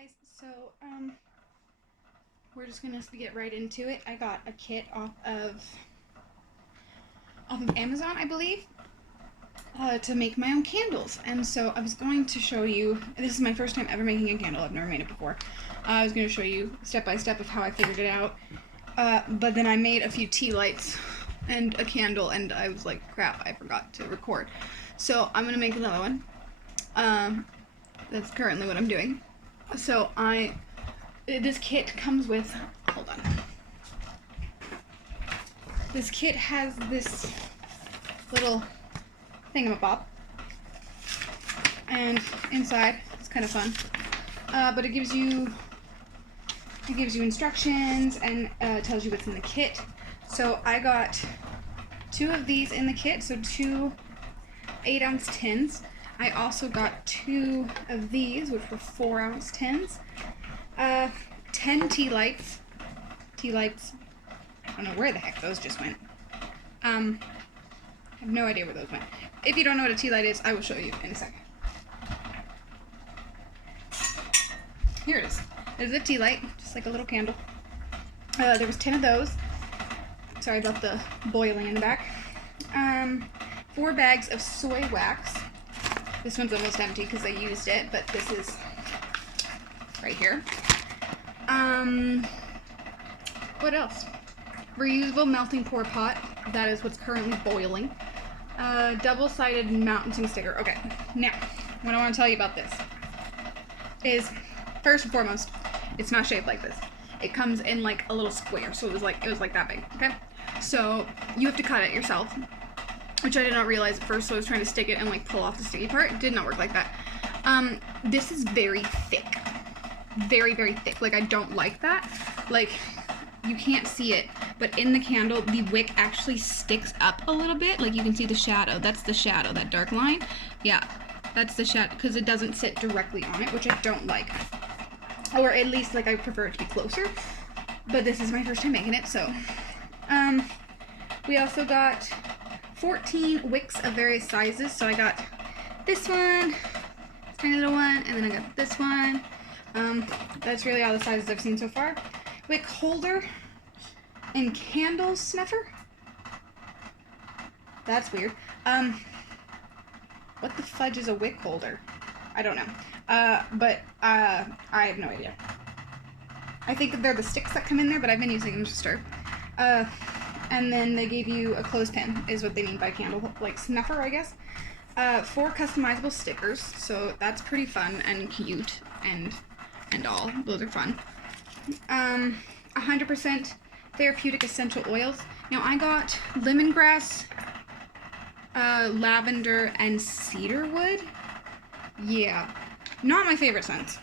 guys, so we're just gonna get right into it. I got a kit off of Amazon, I believe, to make my own candles. And so I was going to show you, this is my first time ever making a candle, I've never made it before. I was going to show you step by step of how I figured it out. But then I made a few tea lights and a candle, and I was like, crap, I forgot to record. So I'm going to make another one. That's currently what I'm doing. So this kit comes with, hold on. This kit has this little thingamabob, and inside it's kind of fun. But it gives you instructions and tells you what's in the kit. So I got 2 of these in the kit, so 2 8-ounce tins. I also got 2 of these, which were 4-ounce tins. 10 tea lights. Tea lights. I don't know where the heck those just went. I have no idea where those went. If you don't know what a tea light is, I will show you in a second. Here it is. There's a tea light, just like a little candle. There was 10 of those. Sorry about the boiling in the back. 4 bags of soy wax. This one's almost empty because I used it, but this is right here. What else? Reusable melting pour pot. That is what's currently boiling. Double-sided mounting sticker. Okay, now, what I want to tell you about this is, first and foremost, it's not shaped like this. It comes in like a little square, so it was like that big, okay? So, you have to cut it yourself, which I did not realize at first, so I was trying to stick it and like pull off the sticky part. It did not work like that. This is very thick. Very, very thick. Like, I don't like that. Like, you can't see it, but in the candle, the wick actually sticks up a little bit. Like, you can see the shadow. That's the shadow, that dark line. Yeah, that's the shadow, because it doesn't sit directly on it, which I don't like. Or at least, like, I prefer it to be closer. But this is my first time making it, so. We also got 14 wicks of various sizes. So I got this one, this tiny little one, and then I got this one. That's really all the sizes I've seen so far. Wick holder and candle snuffer. That's weird. What the fudge is a wick holder? I don't know. But I have no idea. I think that they're the sticks that come in there, but I've been using them to stir. And then they gave you a clothespin, is what they mean by candle, like snuffer, I guess. 4 customizable stickers, so that's pretty fun and cute and all. Those are fun. 100% therapeutic essential oils. Now I got lemongrass, lavender, and cedarwood. Yeah, not my favorite scents.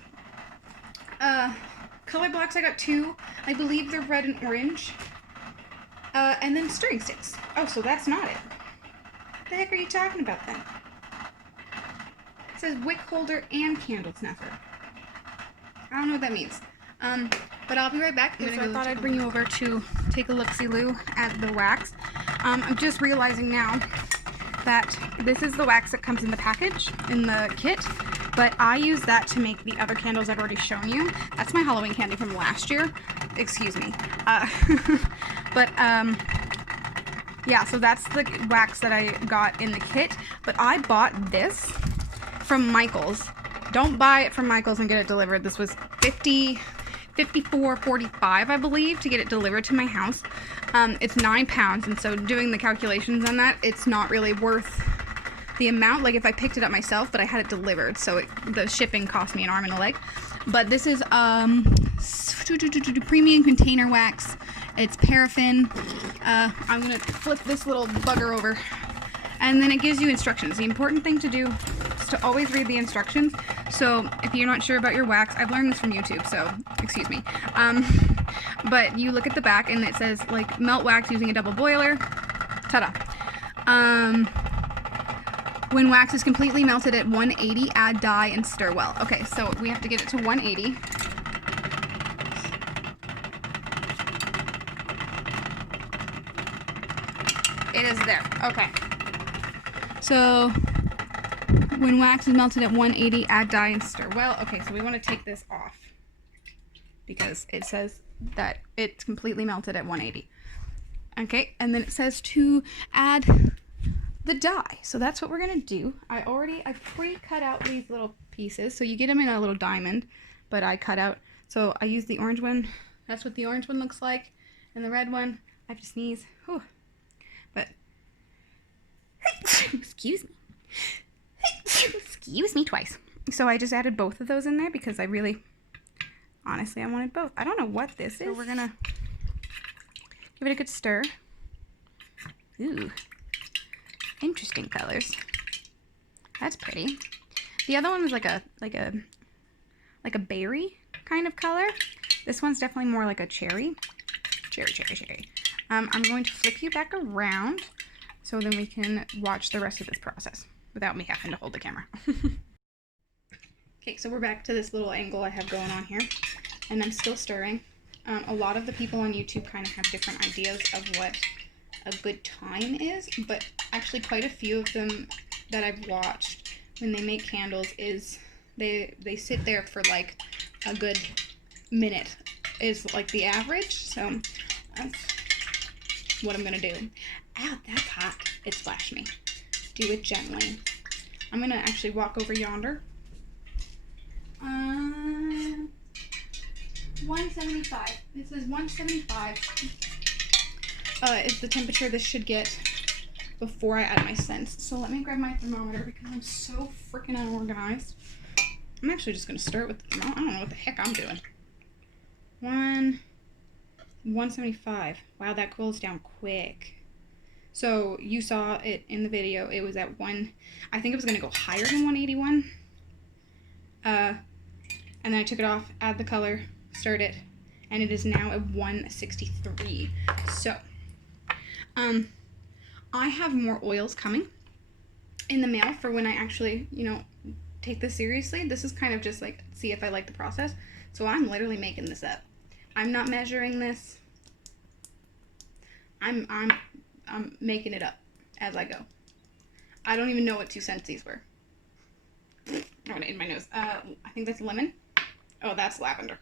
Color blocks, I got 2. I believe they're red and orange. And then stirring sticks. Oh, so that's not it. What the heck are you talking about then? It says wick holder and candle snuffer. I don't know what that means. But I'll be right back. So I thought I'd bring you over to take a look-see-loo at the wax. I'm just realizing now that this is the wax that comes in the package, in the kit, but I use that to make the other candles I've already shown you. That's my Halloween candy from last year. Excuse me. But, yeah, so that's the wax that I got in the kit, but I bought this from Michael's. Don't buy it from Michael's and get it delivered. This was $54.45, I believe, to get it delivered to my house. It's 9 pounds, and so doing the calculations on that, it's not really worth the amount, like if I picked it up myself, but I had it delivered, so the shipping cost me an arm and a leg. But this is premium container wax. It's paraffin. I'm gonna flip this little bugger over, and then it gives you instructions. The important thing to do is to always read the instructions. So if you're not sure about your wax, I've learned this from YouTube, so excuse me. But you look at the back and it says like melt wax using a double boiler. Ta-da. When wax is completely melted at 180, add dye and stir well. Okay, so we have to get it to 180. It is there. Okay. So When wax is melted at 180, add dye and stir. Well, okay, so we want to take this off because it says that it's completely melted at 180. Okay, and then it says to add the dye. So that's what we're going to do. I pre-cut out these little pieces. So you get them in a little diamond, but I cut out. So I use the orange one. That's what the orange one looks like. And the red one, I have to sneeze. Whew. But, excuse me. Excuse me twice. So I just added both of those in there because honestly, I wanted both. I don't know what this is. So we're gonna give it a good stir. Ooh, interesting colors. That's pretty. The other one was like a berry kind of color. This one's definitely more like a cherry. Cherry. I'm going to flip you back around so then we can watch the rest of this process without me having to hold the camera. Okay, so we're back to this little angle I have going on here, and I'm still stirring. A lot of the people on YouTube kind of have different ideas of what a good time is, but actually quite a few of them that I've watched when they make candles is they sit there for like a good minute is like the average. So that's what I'm gonna do. Ow, that's hot. It splashed me. Do it gently. I'm gonna actually walk over yonder. 175. It says 175 is the temperature this should get before I add my scents. So let me grab my thermometer because I'm so freaking unorganized. I'm actually just gonna stir it with the thermometer. I don't know what the heck I'm doing. 175. Wow, that cools down quick. So you saw it in the video. It was at I think it was gonna go higher than 181. And then I took it off, add the color, stirred it, and it is now at 163. So, I have more oils coming in the mail for when I actually, take this seriously. This is kind of just like, see if I like the process. So I'm literally making this up. I'm not measuring this. I'm making it up as I go. I don't even know what 2 cents these were. I'm gonna in my nose. I think that's lemon. Oh, that's lavender.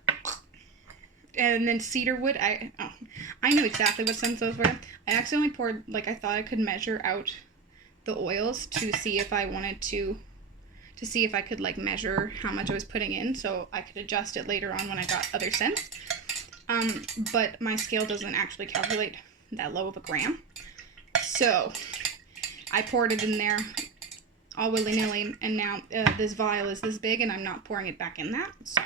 And then cedarwood. I knew exactly what scents those were. I accidentally poured, I thought I could measure out the oils to see if I wanted to see if I could measure how much I was putting in, so I could adjust it later on when I got other scents. But my scale doesn't actually calculate that low of a gram. So I poured it in there all willy-nilly, and now this vial is this big, and I'm not pouring it back in that. So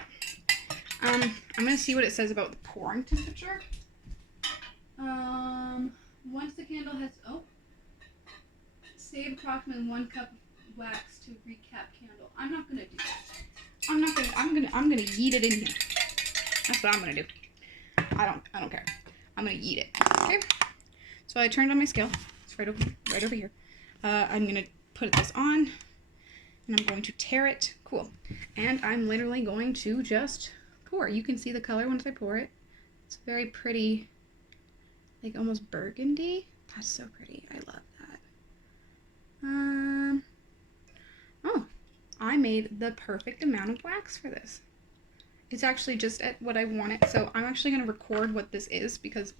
I'm going to see what it says about the pouring temperature. Once the candle has, save approximately 1 cup of wax to recap candle. I'm not going to do that. I'm going to yeet it in here. That's what I'm going to do. I don't care. I'm going to yeet it. Okay? So I turned on my scale. It's right over here. I'm going to put this on, and I'm going to tare it. Cool. And I'm literally going to just pour. You can see the color once I pour it. It's very pretty, almost burgundy. That's so pretty. I love that. Oh, I made the perfect amount of wax for this. It's actually just at what I want it. So I'm actually going to record what this is, because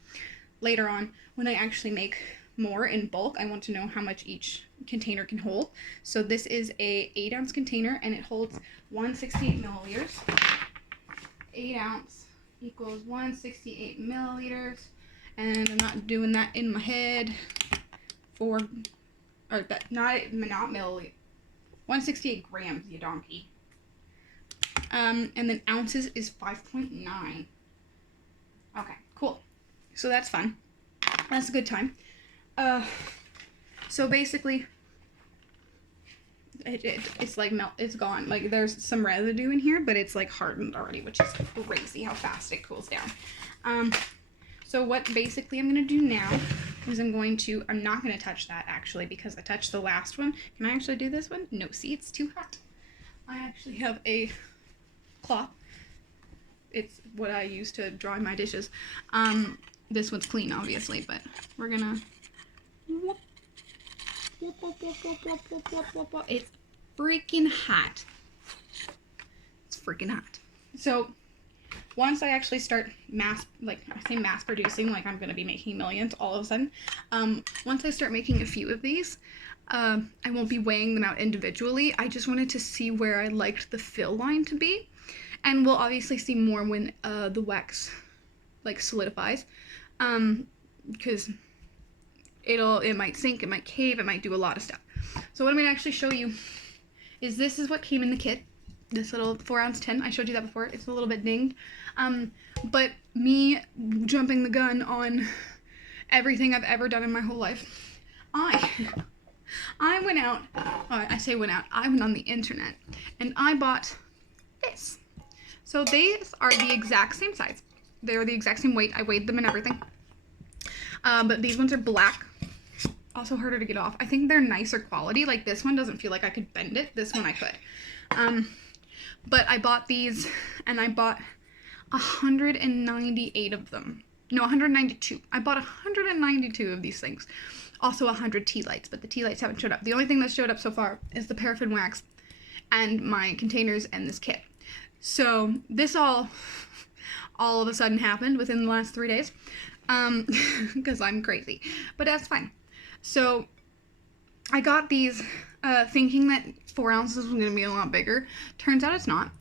later on, when I actually make more in bulk, I want to know how much each container can hold. So this is a 8-ounce container, and it holds 168 milliliters. 8 ounce equals 168 milliliters, and I'm not doing that in my head. Not milliliters. 168 grams, you donkey. And then ounces is 5.9. Okay, cool. So that's fun. That's a good time. So basically, it's it's gone. There's some residue in here, but it's hardened already, which is crazy how fast it cools down. So what basically I'm gonna do now is I'm not gonna touch that actually, because I touched the last one. Can I actually do this one? No, see, it's too hot. I actually have a cloth. It's what I use to dry my dishes. This one's clean, obviously, but we're gonna. It's freaking hot. It's freaking hot. So once I actually start mass producing, like I'm going to be making millions all of a sudden. Once I start making a few of these, I won't be weighing them out individually. I just wanted to see where I liked the fill line to be. And we'll obviously see more when the wax like solidifies. Because it might sink, it might cave, it might do a lot of stuff. So what I'm going to actually show you is this is what came in the kit. This little 4-ounce tin. I showed you that before. It's a little bit dinged. But me jumping the gun on everything I've ever done in my whole life, I went out, I went on the internet and I bought this. So these are the exact same size. They're the exact same weight. I weighed them and everything. But these ones are black. Also harder to get off. I think they're nicer quality. Like this one doesn't feel like I could bend it. This one I could. But I bought these and I bought 198 of them. No, 192. I bought 192 of these things. Also 100 tea lights, but the tea lights haven't showed up. The only thing that showed up so far is the paraffin wax and my containers and this kit. So this all of a sudden happened within the last 3 days. Because I'm crazy. But that's fine. So I got these thinking that 4 ounces was going to be a lot bigger. Turns out it's not.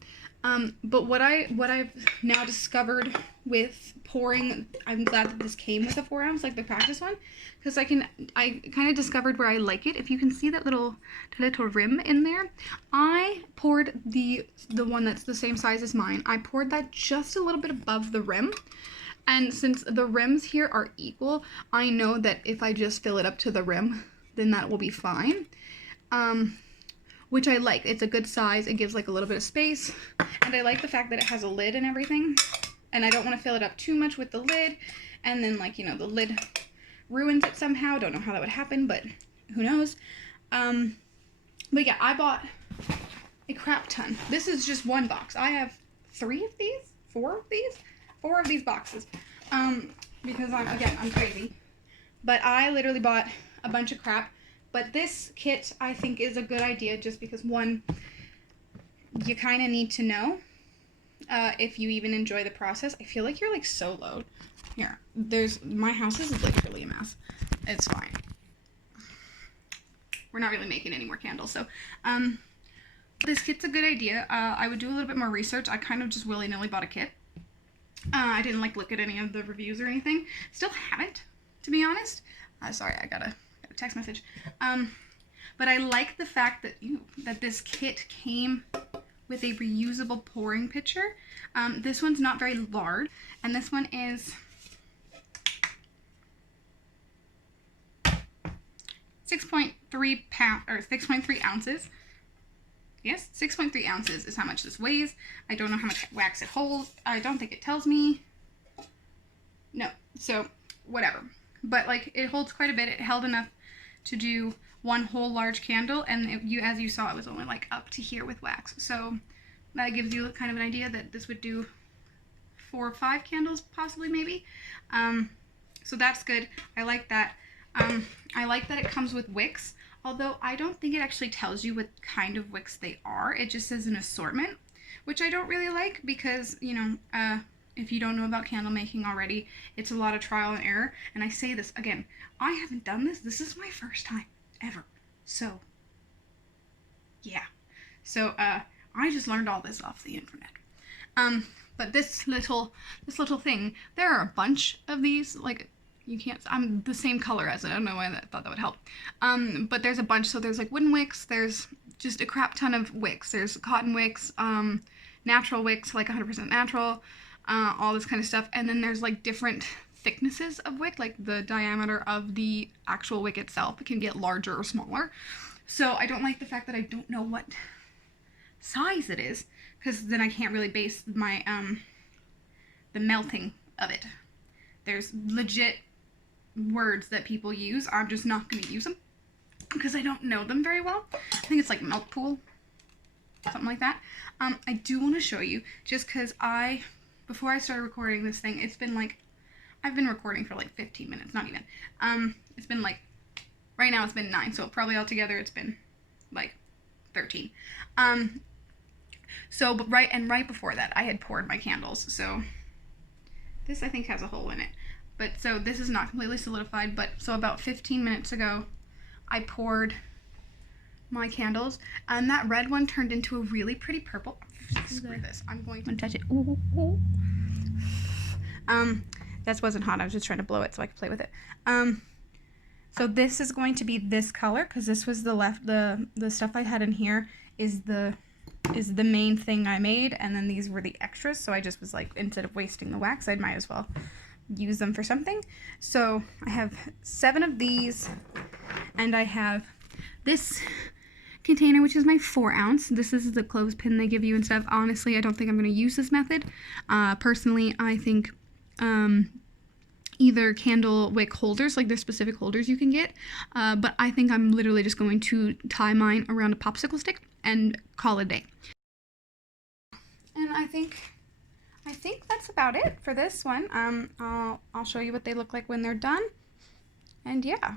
But what I've now discovered with pouring, I'm glad that this came with a 4 ounce, like the practice one, because I kind of discovered where I like it. If you can see that little rim in there, I poured the one that's the same size as mine. I poured that just a little bit above the rim. And since the rims here are equal, I know that if I just fill it up to the rim, then that will be fine. Which I like. It's a good size. It gives like a little bit of space. And I like the fact that it has a lid and everything. And I don't want to fill it up too much with the lid. And then like, the lid ruins it somehow. Don't know how that would happen, but who knows. But yeah, I bought a crap ton. This is just one box. I have 4 of these boxes. Because I'm crazy. But I literally bought a bunch of crap. But this kit, I think, is a good idea just because, one, you kind of need to know if you even enjoy the process. I feel like you're, like, so low. Here, my house is literally a mess. It's fine. We're not really making any more candles, so, this kit's a good idea. I would do a little bit more research. I kind of just willy-nilly bought a kit. I didn't, like, look at any of the reviews or anything. Still haven't, to be honest. Sorry, I got a text message. But I like the fact that this kit came with a reusable pouring pitcher. This one's not very large, and this one is 6.3 ounces. Yes, 6.3 ounces is how much this weighs. I don't know how much wax it holds. I don't think it tells me. No, so whatever. But like, it holds quite a bit. It held enough to do one whole large candle, and as you saw, it was only like up to here with wax. So that gives you kind of an idea that this would do 4 or 5 candles, possibly, maybe. So that's good. I like that. I like that it comes with wicks, although I don't think it actually tells you what kind of wicks they are. It just says an assortment, which I don't really like because, if you don't know about candle making already, it's a lot of trial and error. And I say this again, I haven't done this. This is my first time ever. So, yeah. So, I just learned all this off the internet. But this little thing, there are a bunch of these, like, you can't, I'm the same color as it. I don't know why I thought that would help. But there's a bunch. So there's like wooden wicks. There's just a crap ton of wicks. There's cotton wicks, natural wicks, like 100% natural, all this kind of stuff. And then there's like different thicknesses of wick, like the diameter of the actual wick itself. It can get larger or smaller. So I don't like the fact that I don't know what size it is, because then I can't really base my, the melting of it. There's legit words that people use. I'm just not going to use them because I don't know them very well. I think it's like melt pool, something like that. I do want to show you, just because before I started recording this thing, it's been like, I've been recording for like 15 minutes, not even. It's been like, right now it's been 9, so probably altogether it's been like 13. So, but right before that, I had poured my candles. So this I think has a hole in it. But so this is not completely solidified, but so about 15 minutes ago, I poured my candles, and that red one turned into a really pretty purple. Screw this. I'm going to touch it. Ooh, ooh. That wasn't hot. I was just trying to blow it so I could play with it. So this is going to be this color, because this was the stuff I had in here is the main thing I made, and then these were the extras. So I just was like, instead of wasting the wax, I might as well use them for something. So I have 7 of these, and I have this container, which is my 4 ounce. This is the clothespin they give you and stuff. Honestly, I don't think I'm going to use this method. Personally, I think either candle wick holders, like there's specific holders you can get, but I think I'm literally just going to tie mine around a popsicle stick and call it a day. And I think that's about it for this one. I'll show you what they look like when they're done, and yeah.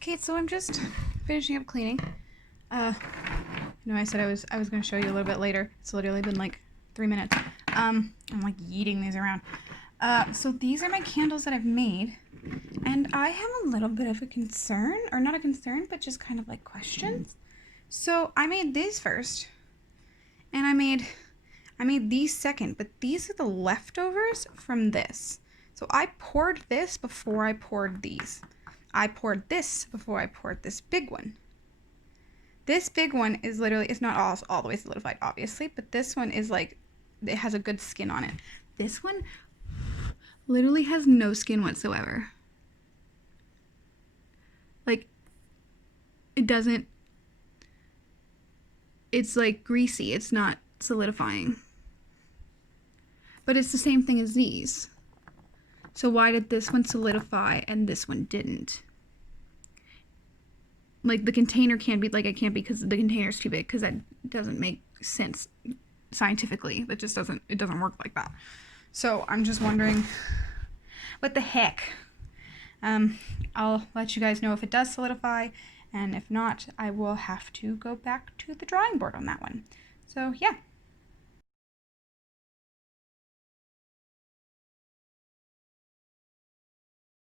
Okay, so I'm just finishing up cleaning. I I said I was going to show you a little bit later. It's literally been like 3 minutes. I'm like yeeting these around. So these are my candles that I've made, and I have a little bit of a concern, or not a concern, but just kind of like questions. So I made these first, and I made these second, but these are the leftovers from this. So I poured this before I poured these. I poured this before I poured this big one. This big one is literally, it's not all the way solidified, obviously, but this one is like, it has a good skin on it. This one literally has no skin whatsoever. Like, it doesn't, it's like greasy, it's not solidifying. But it's the same thing as these. So why did this one solidify and this one didn't? Like, the container can't be, like, it can't be because the container's too big, because that doesn't make sense scientifically. That just doesn't, it doesn't work like that. So I'm just wondering, what the heck? I'll let you guys know if it does solidify, and if not, I will have to go back to the drawing board on that one. So yeah.